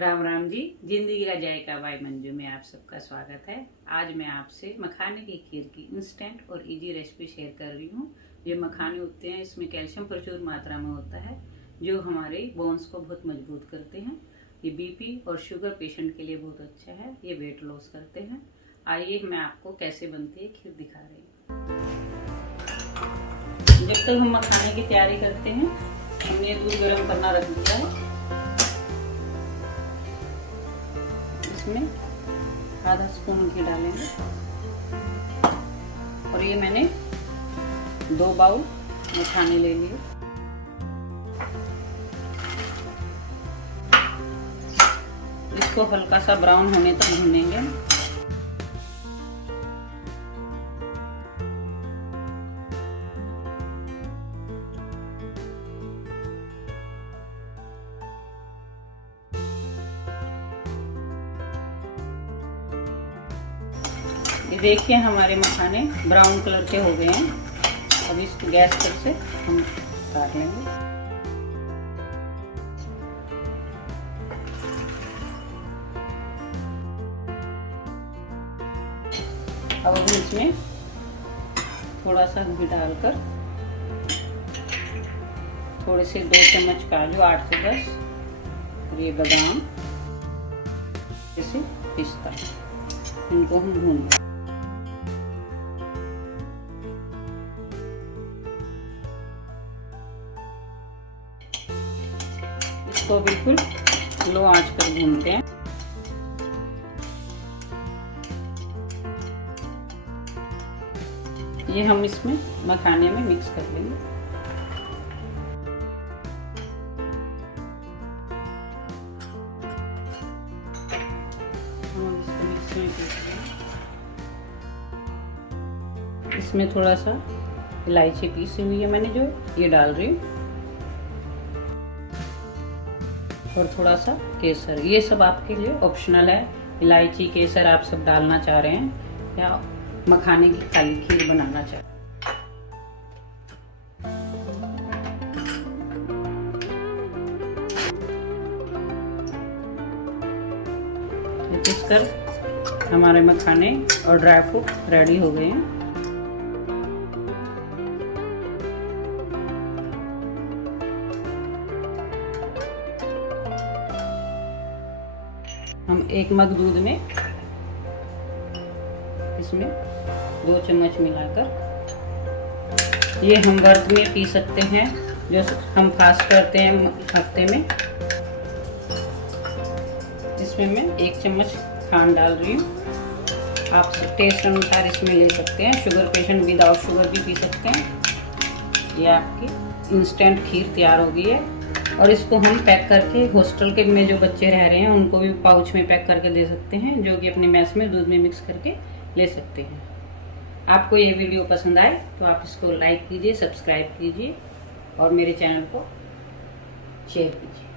राम राम जी। जिंदगी का जायका बाय मंजू में आप सबका स्वागत है। आज मैं आपसे मखाने की खीर की इंस्टेंट और इजी रेसिपी शेयर कर रही हूँ। ये मखाने होते हैं, इसमें कैल्शियम प्रचुर मात्रा में होता है जो हमारे बोन्स को बहुत मजबूत करते हैं। ये बीपी और शुगर पेशेंट के लिए बहुत अच्छा है। ये वेट लॉस करते हैं। आइए मैं आपको कैसे बनती है खीर दिखा रही हूँ। जब तक हम मखाने की तैयारी करते हैं, हमने दूध गर्म करना रख दिया है। इसमें आधा स्पून घी डालेंगे और ये मैंने 2 बाउल मखाने ले लिए। इसको हल्का सा ब्राउन होने तक भूनेंगे। ये देखिए हमारे मखाने ब्राउन कलर के हो गए हैं। अब इसको गैस पर से हम काट लेंगे। अब हम इसमें थोड़ा सा घी डालकर थोड़े से 2 चम्मच काजू, 8 से 10, और ये बादाम, जैसे पिस्ता, इनको हम भूनेंगे। इसको बिल्कुल लो आंच पर भूनते हैं। ये हम इसमें मखाने में मिक्स कर लेंगे। हम इसको मिक्स में पीस लेंगे। इसमें थोड़ा सा इलायची पीसी हुई है मैंने, जो ये डाल रही हूँ, और थोड़ा सा केसर। ये सब आपके लिए ऑप्शनल है। इलायची, केसर आप सब डालना चाह रहे हैं या मखाने की खाली खीर बनाना चाह रहे हैं। पीसकर हमारे मखाने और ड्राई फ्रूट रेडी हो गए हैं। हम 1 मग दूध में इसमें 2 चम्मच मिलाकर, ये हम व्रत में पी सकते हैं, जो हम फास्ट करते हैं हफ्ते में। इसमें मैं 1 चम्मच खांड डाल रही हूँ। आप टेस्ट अनुसार इसमें ले सकते हैं। शुगर पेशेंट विदाउट शुगर भी पी सकते हैं। ये आपकी इंस्टेंट खीर तैयार हो गई है। और इसको हम पैक करके हॉस्टल के में जो बच्चे रह रहे हैं उनको भी पाउच में पैक करके दे सकते हैं, जो कि अपने मैस में दूध में मिक्स करके ले सकते हैं। आपको ये वीडियो पसंद आए तो आप इसको लाइक कीजिए, सब्सक्राइब कीजिए और मेरे चैनल को शेयर कीजिए।